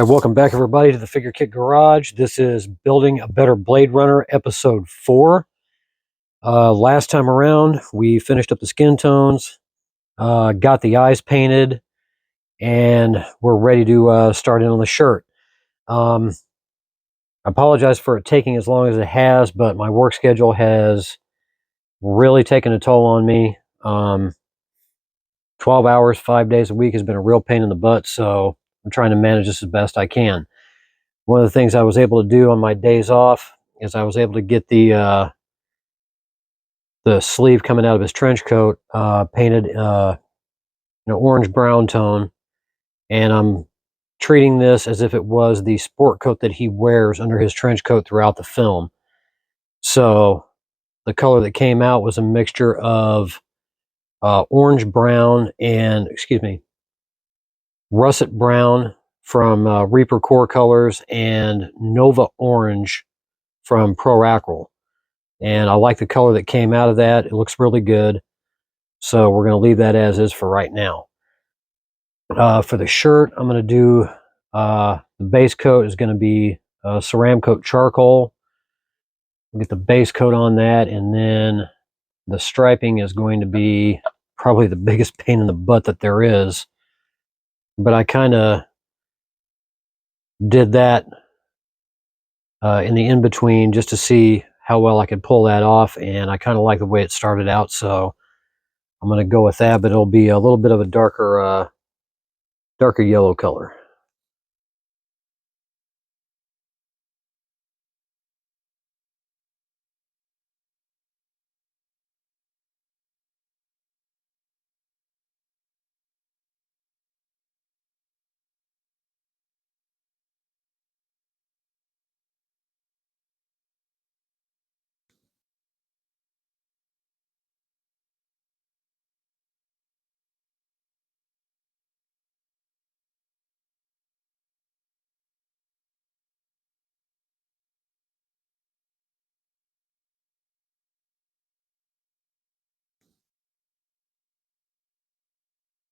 Alright, welcome back everybody to the Figure Kit Garage. This is Building a Better Blade Runner, Episode 4. Last time around, we finished up the skin tones, got the eyes painted, and we're ready to start in on the shirt. I apologize for it taking as long as it has, but my work schedule has really taken a toll on me. 12 hours, 5 days a week has been a real pain in the butt, so I'm trying to manage this as best I can. One of the things I was able to do on my days off is I was able to get the sleeve coming out of his trench coat painted in an orange-brown tone, and I'm treating this as if it was the sport coat that he wears under his trench coat throughout the film. So the color that came out was a mixture of orange-brown and, russet brown from Reaper Core Colors and Nova Orange from Pro Acryl. And I like the color that came out of that. It looks really good. So we're going to leave that as is for right now. For the shirt, I'm going to do the base coat is going to be Ceramcoat Charcoal. We'll get the base coat on that, and then the striping is going to be probably the biggest pain in the butt that there is. But I kind of did that in the in-between just to see how well I could pull that off, and I kind of like the way it started out, so I'm going to go with that, but it'll be a little bit of a darker yellow color.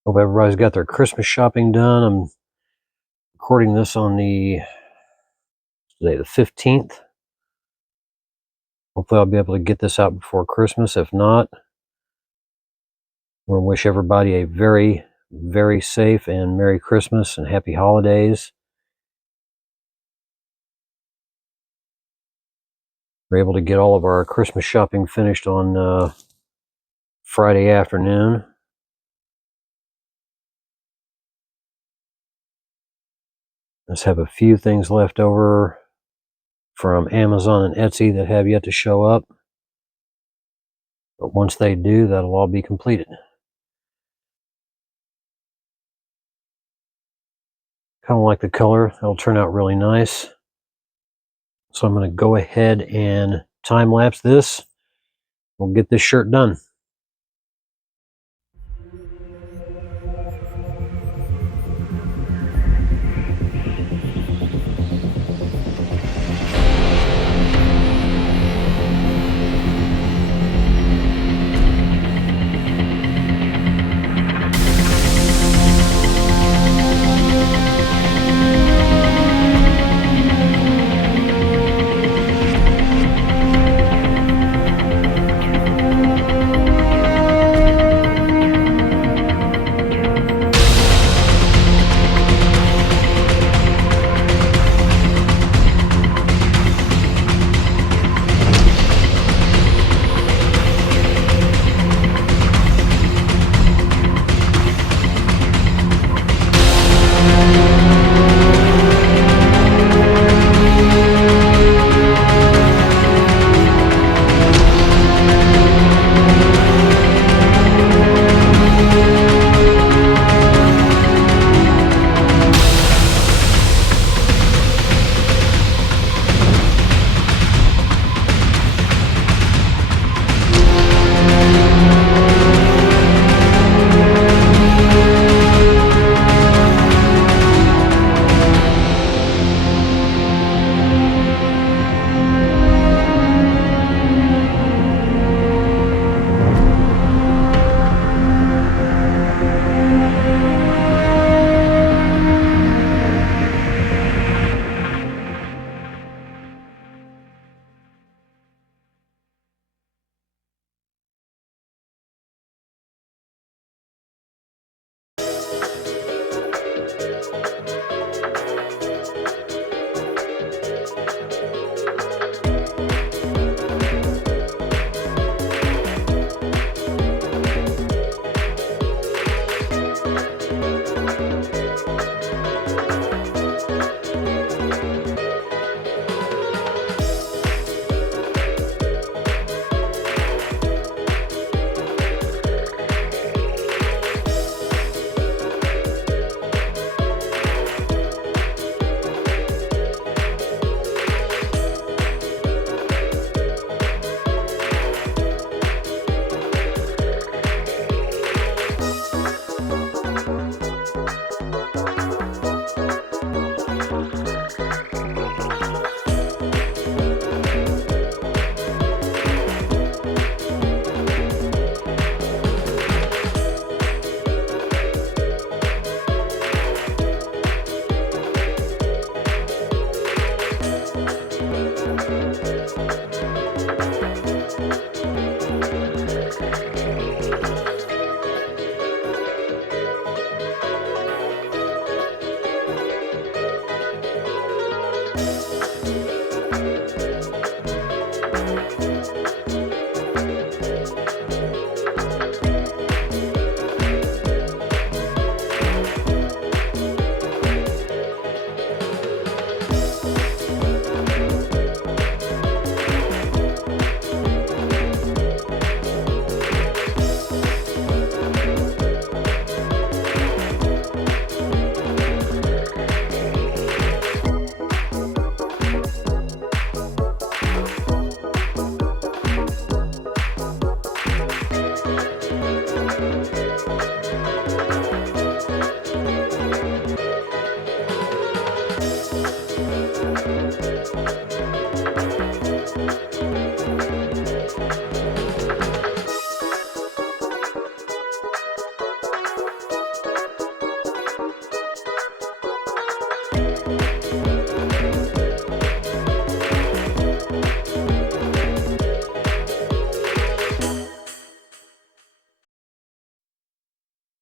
Hope everybody's got their Christmas shopping done. I'm recording this on today the 15th. Hopefully I'll be able to get this out before Christmas. If not, I want to wish everybody a very, very safe and Merry Christmas and Happy Holidays. We're able to get all of our Christmas shopping finished on Friday afternoon. Just have a few things left over from Amazon and Etsy that have yet to show up. But once they do, that'll all be completed. Kind of like the color. That'll turn out really nice. So I'm going to go ahead and time-lapse this. We'll get this shirt done.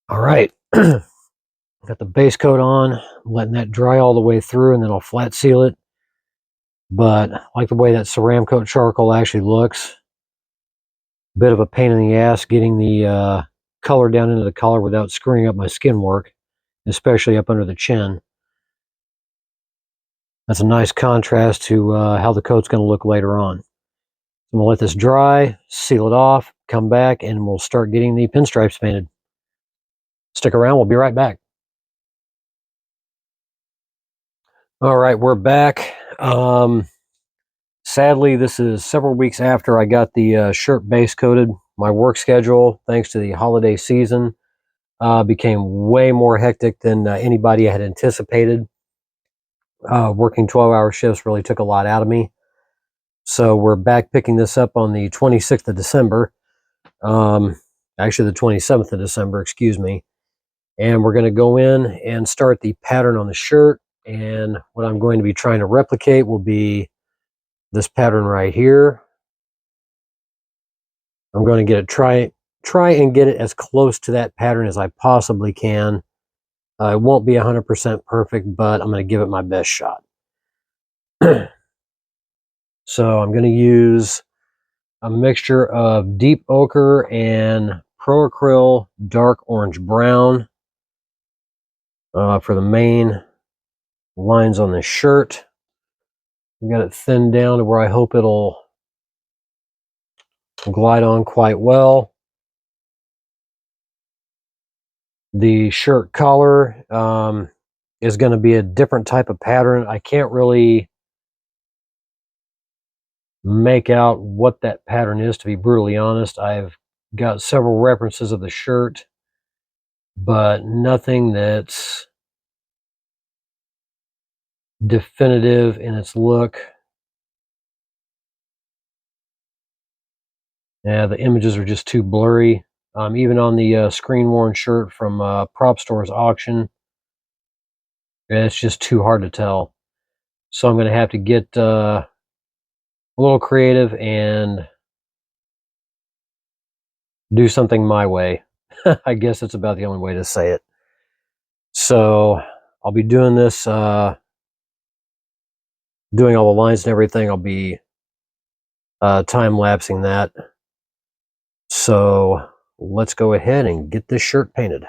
All right, got the base coat on, I'm letting that dry all the way through, and then I'll flat seal it. But I like the way that Ceramcoat charcoal actually looks. Bit of a pain in the ass getting the color down into the collar without screwing up my skin work, especially up under the chin. That's a nice contrast to how the coat's going to look later on. I'm going to let this dry, seal it off, come back, and we'll start getting the pinstripes painted. Stick around, we'll be right back. All right, we're back. Sadly, this is several weeks after I got the shirt base coated. My work schedule, thanks to the holiday season, became way more hectic than anybody had anticipated. Working 12-hour shifts really took a lot out of me. So we're back picking this up on the 26th of December. Actually, the 27th of December, excuse me. And we're going to go in and start the pattern on the shirt. And what I'm going to be trying to replicate will be this pattern right here. I'm going to get it, try and get it as close to that pattern as I possibly can. It won't be 100% perfect, but I'm going to give it my best shot. So I'm going to use a mixture of deep ochre and pro acryl dark orange brown for the main lines on the shirt. We got it thinned down to where I hope it'll glide on quite well. The shirt collar is going to be a different type of pattern. I can't really make out what that pattern is, to be brutally honest. I've got several references of the shirt, but nothing that's definitive in its look. Yeah, the images are just too blurry. Even on the screen-worn shirt from Prop Store's auction, it's just too hard to tell. So I'm going to have to get a little creative and do something my way. I guess that's about the only way to say it. So I'll be doing this, doing all the lines and everything. I'll be time-lapsing that. So let's go ahead and get this shirt painted.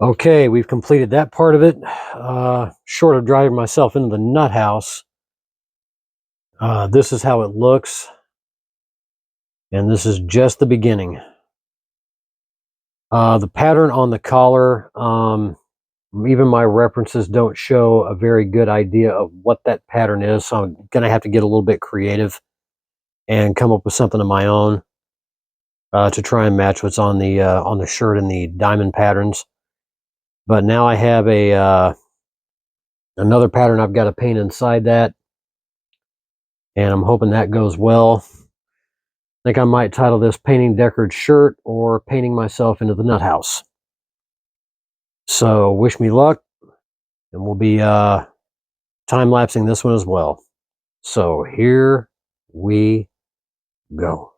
Okay, we've completed that part of it. Short of driving myself into the nut house, this is how it looks, and this is just the beginning. The pattern on the collar, even my references don't show a very good idea of what that pattern is, so I'm going to have to get a little bit creative and come up with something of my own to try and match what's on the shirt and the diamond patterns. But now I have another pattern I've got to paint inside that, and I'm hoping that goes well. I think I might title this Painting Deckard's Shirt or Painting Myself into the Nut House. So wish me luck, and we'll be time-lapsing this one as well. So here we go.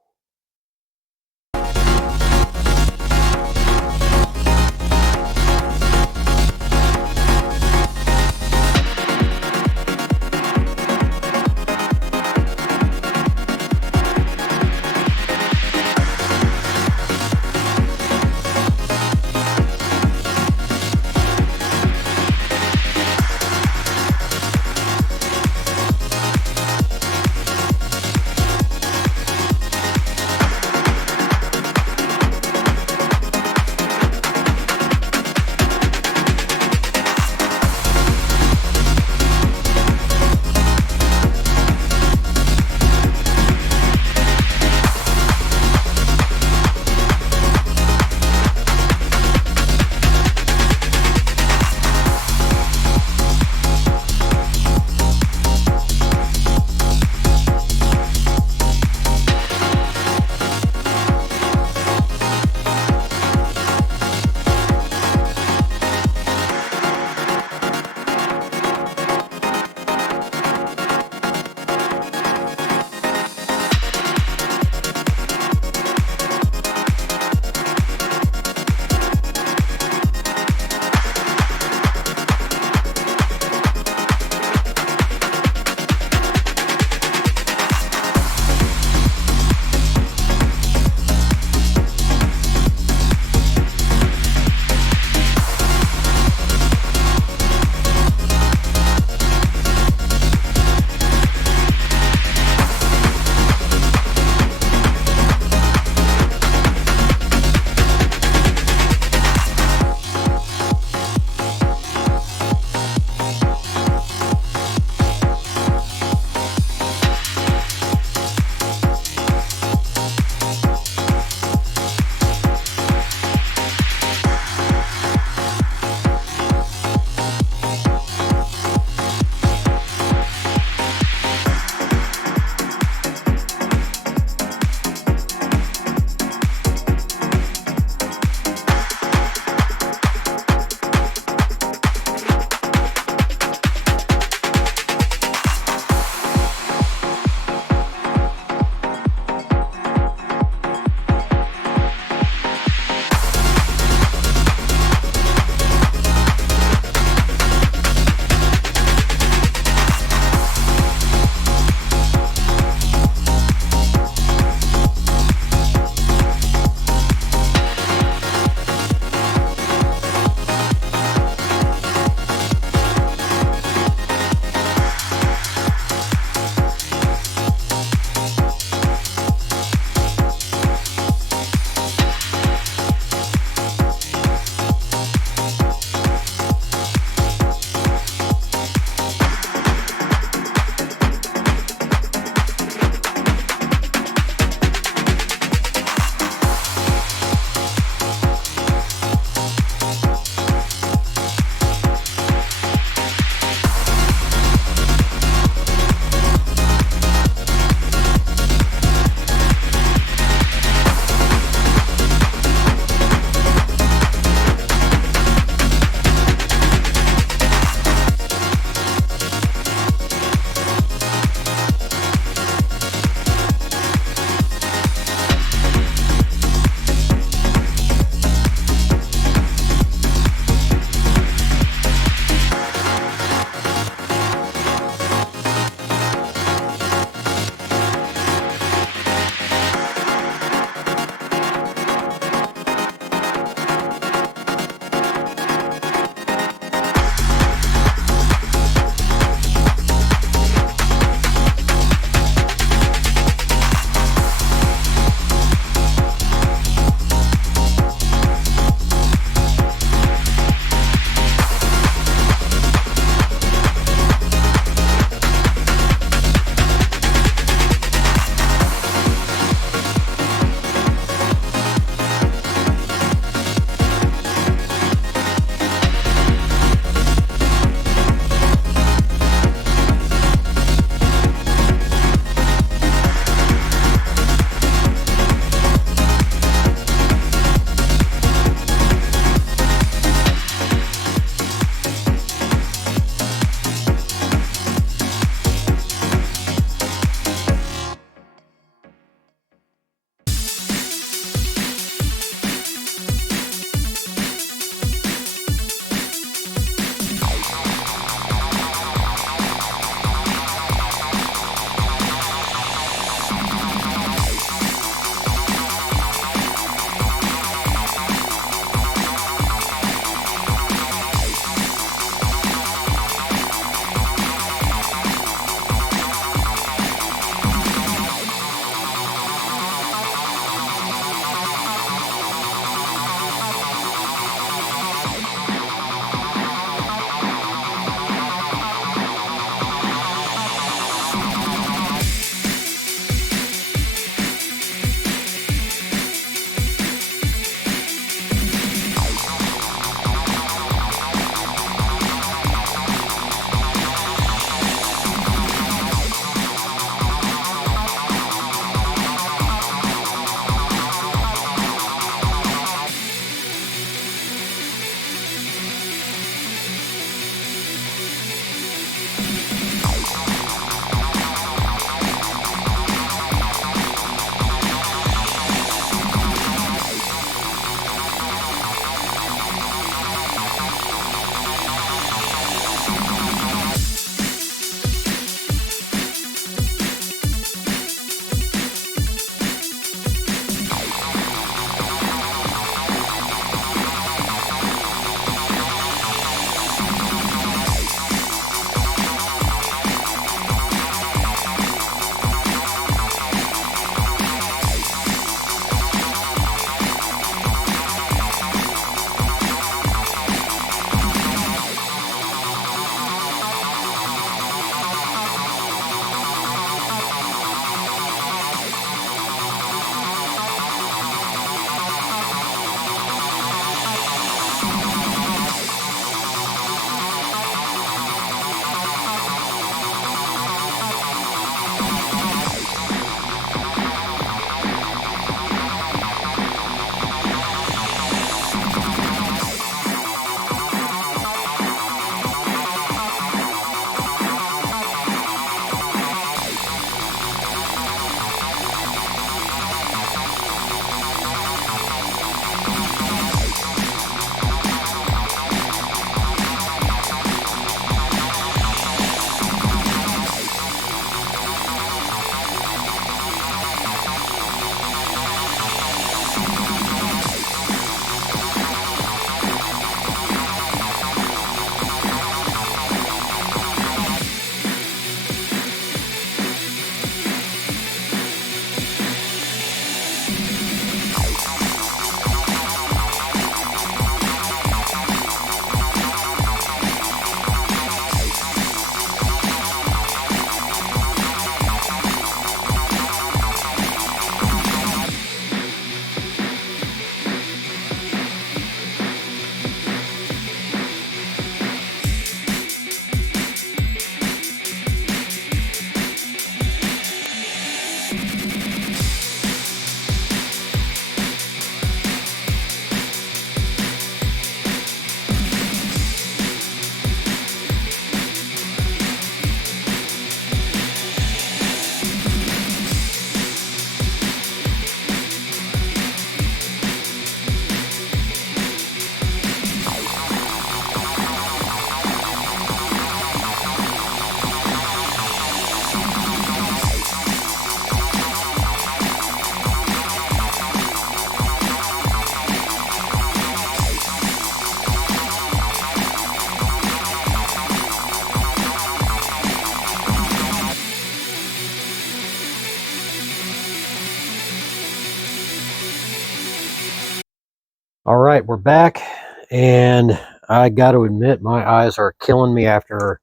All right, we're back, and I got to admit, my eyes are killing me after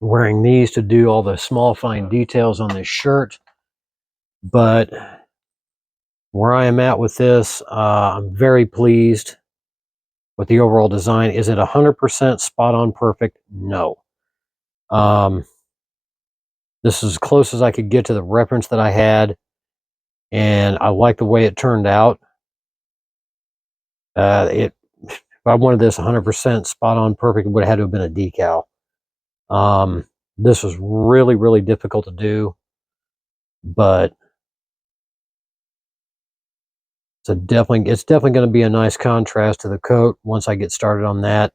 wearing these to do all the small, fine details on this shirt. But where I am at with this, I'm very pleased with the overall design. Is it 100% spot on perfect? No. This is as close as I could get to the reference that I had, and I like the way it turned out. If I wanted this 100% spot on perfect, it would have had to have been a decal. This was really, really difficult to do, but it's definitely going to be a nice contrast to the coat once I get started on that.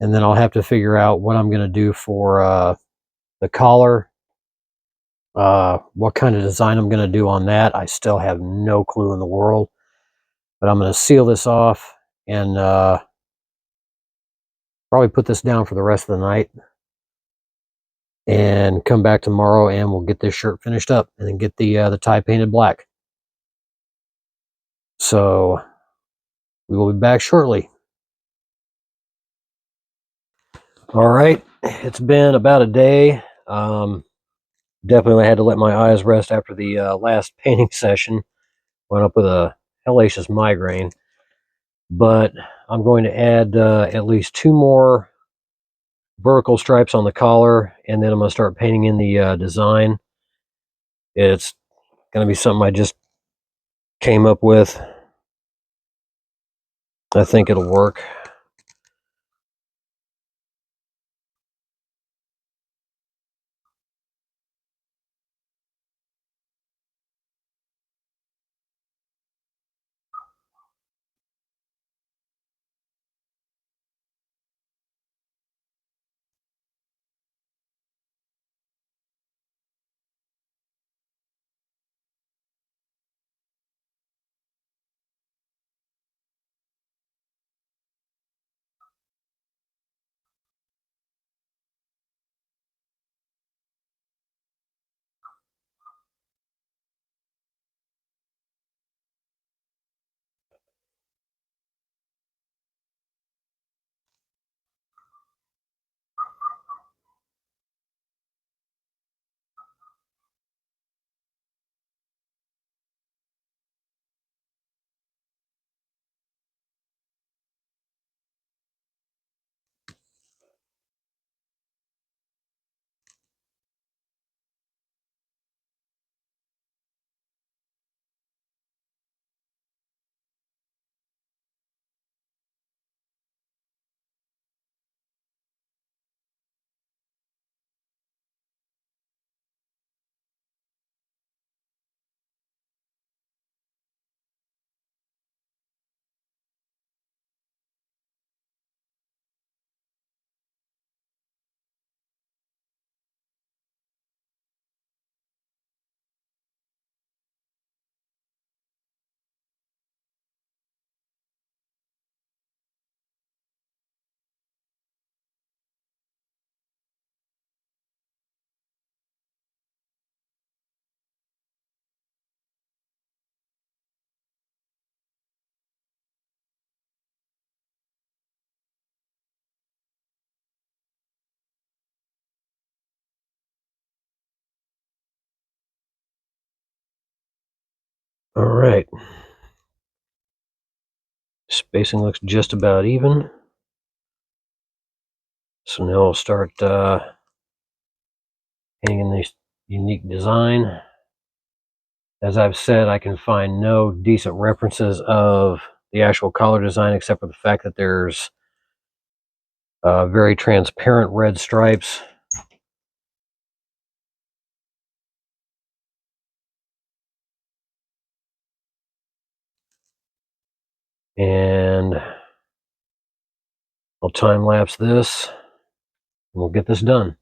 And then I'll have to figure out what I'm going to do for the collar, what kind of design I'm going to do on that. I still have no clue in the world, but I'm going to seal this off and probably put this down for the rest of the night and come back tomorrow, and we'll get this shirt finished up and then get the tie painted black. So we will be back shortly. All right, it's been about a day. Definitely had to let my eyes rest after the last painting session. Went up with a hellacious migraine. But I'm going to add at least 2 more vertical stripes on the collar, and then I'm going to start painting in the design. It's going to be something I just came up with. I think it'll work. All right. Spacing looks just about even. So now I'll start painting this unique design. As I've said, I can find no decent references of the actual collar design except for the fact that there's very transparent red stripes. And I'll time lapse this and we'll get this done.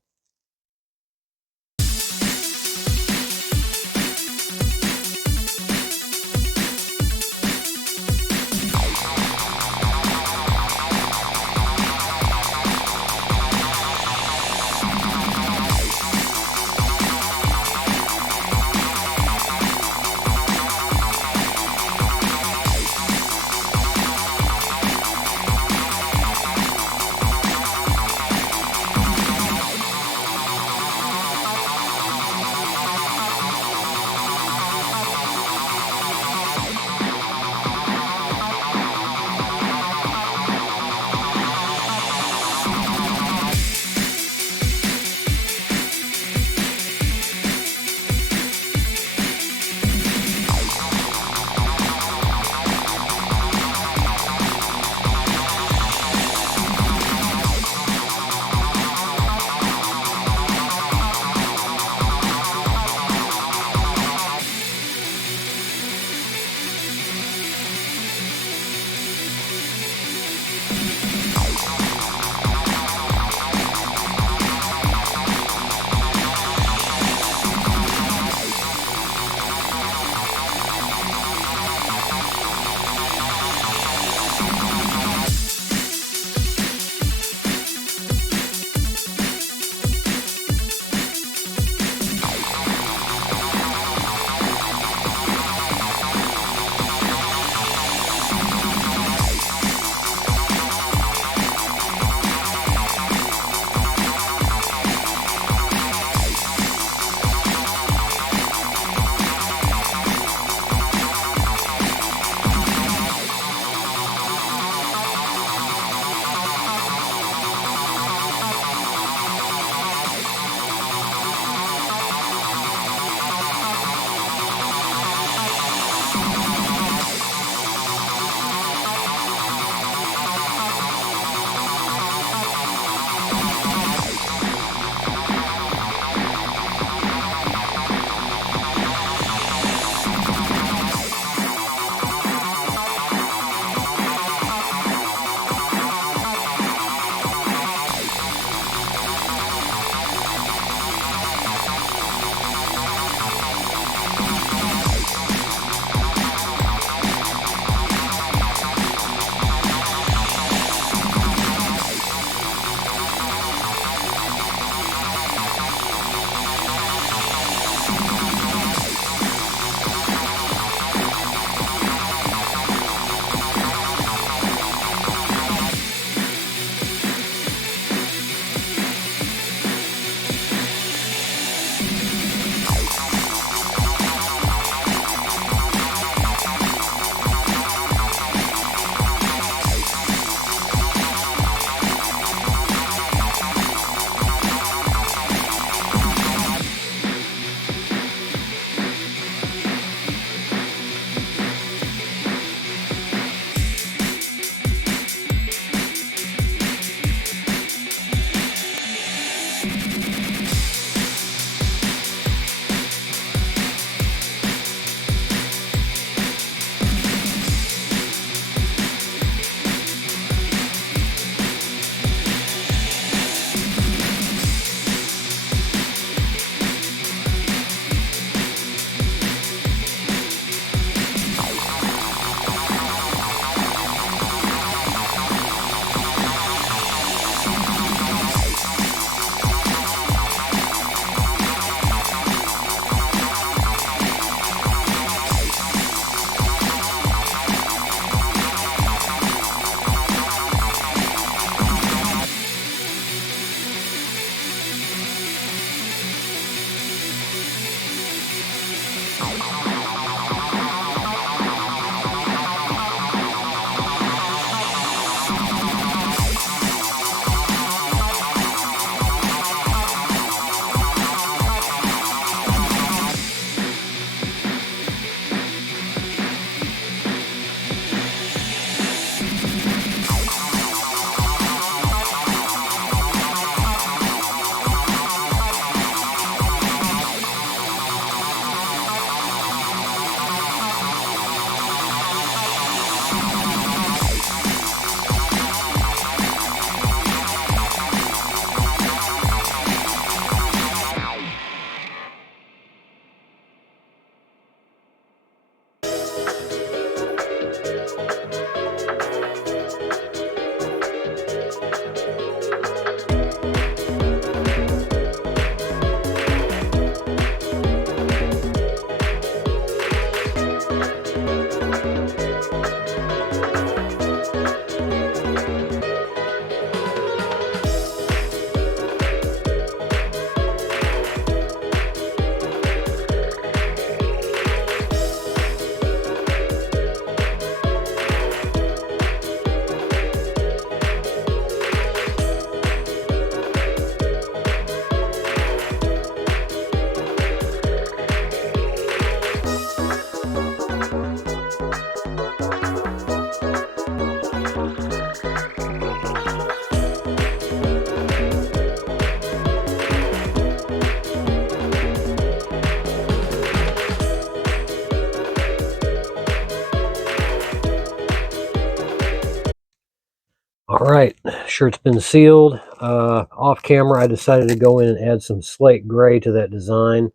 All right, shirt's been sealed. Off camera, I decided to go in and add some slate gray to that design,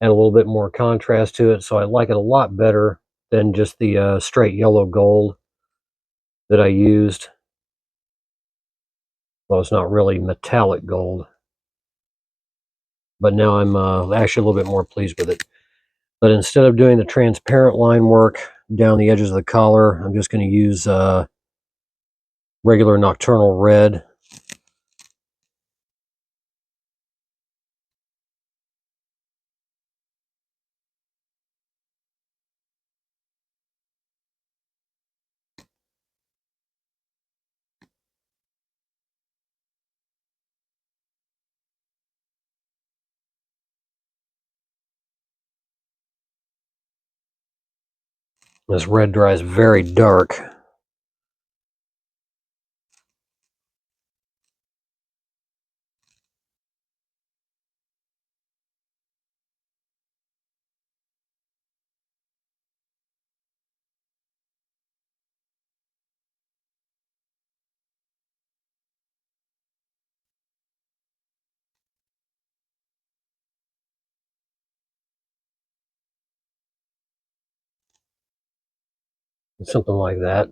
add a little bit more contrast to it, so I like it a lot better than just the straight yellow gold that I used. Well, it's not really metallic gold, but now I'm actually a little bit more pleased with it. But instead of doing the transparent line work down the edges of the collar, I'm just going to use regular nocturnal red. This red dries very dark. Something like that.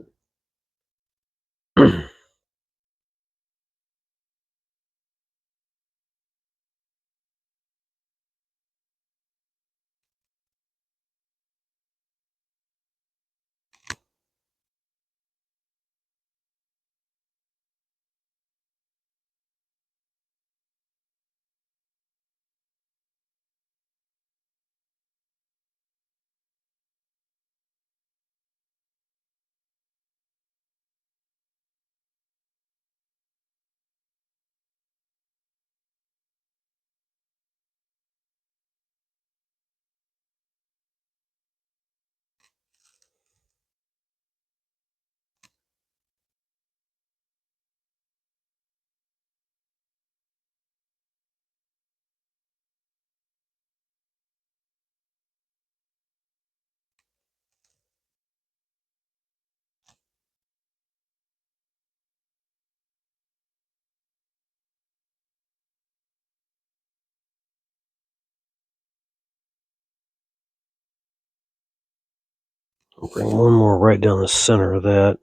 I'll bring one more right down the center of that.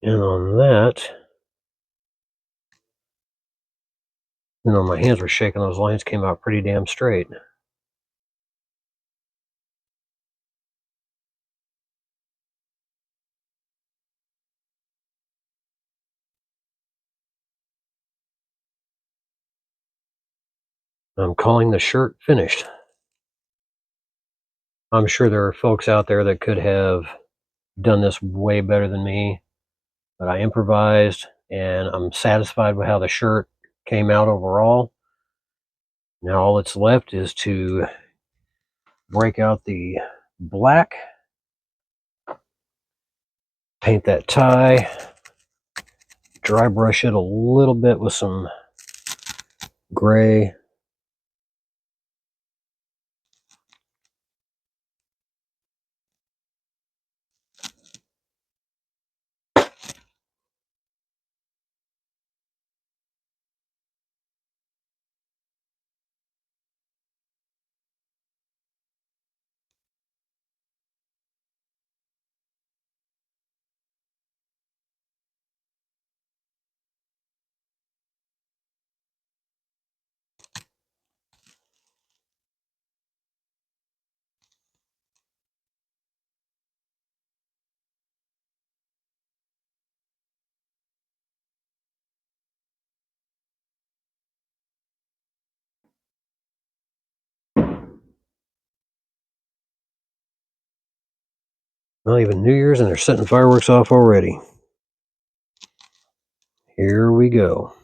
And on that, my hands were shaking, those lines came out pretty damn straight. I'm calling the shirt finished. I'm sure there are folks out there that could have done this way better than me, but I improvised and I'm satisfied with how the shirt came out overall. Now all that's left is to break out the black, paint that tie, dry brush it a little bit with some gray. Not even New Year's and they're setting fireworks off already. Here we go.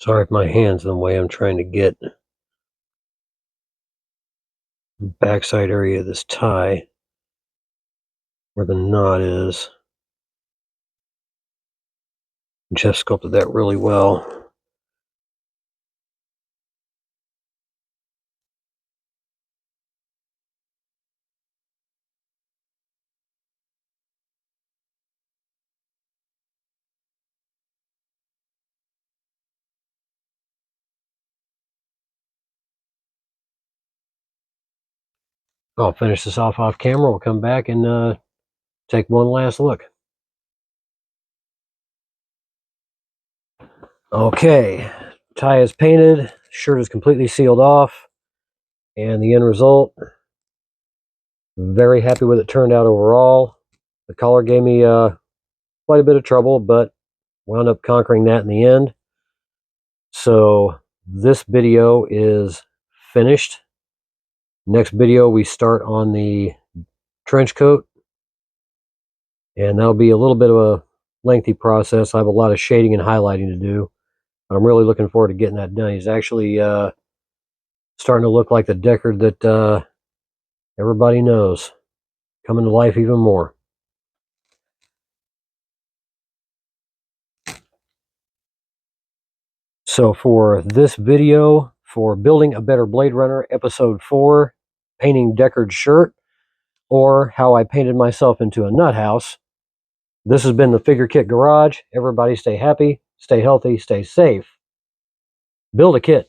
Sorry if my hand's in the way. I'm trying to get the backside area of this tie where the knot is. Jeff sculpted that really well. I'll finish this off camera. We'll come back and take one last look. Okay, tie is painted, shirt is completely sealed off, and the end result, very happy with it turned out overall. The collar gave me quite a bit of trouble, but wound up conquering that in the end. So this video is finished. Next video we start on the trench coat, and that'll be a little bit of a lengthy process. I have a lot of shading and highlighting to do, but I'm really looking forward to getting that done. He's actually starting to look like the Deckard that everybody knows, coming to life even more. So for this video, for Building a Better Blade Runner, Episode 4, Painting Deckard's Shirt, or How I Painted Myself into a Nut House, this has been the Figure Kit Garage. Everybody stay happy, stay healthy, stay safe. Build a kit.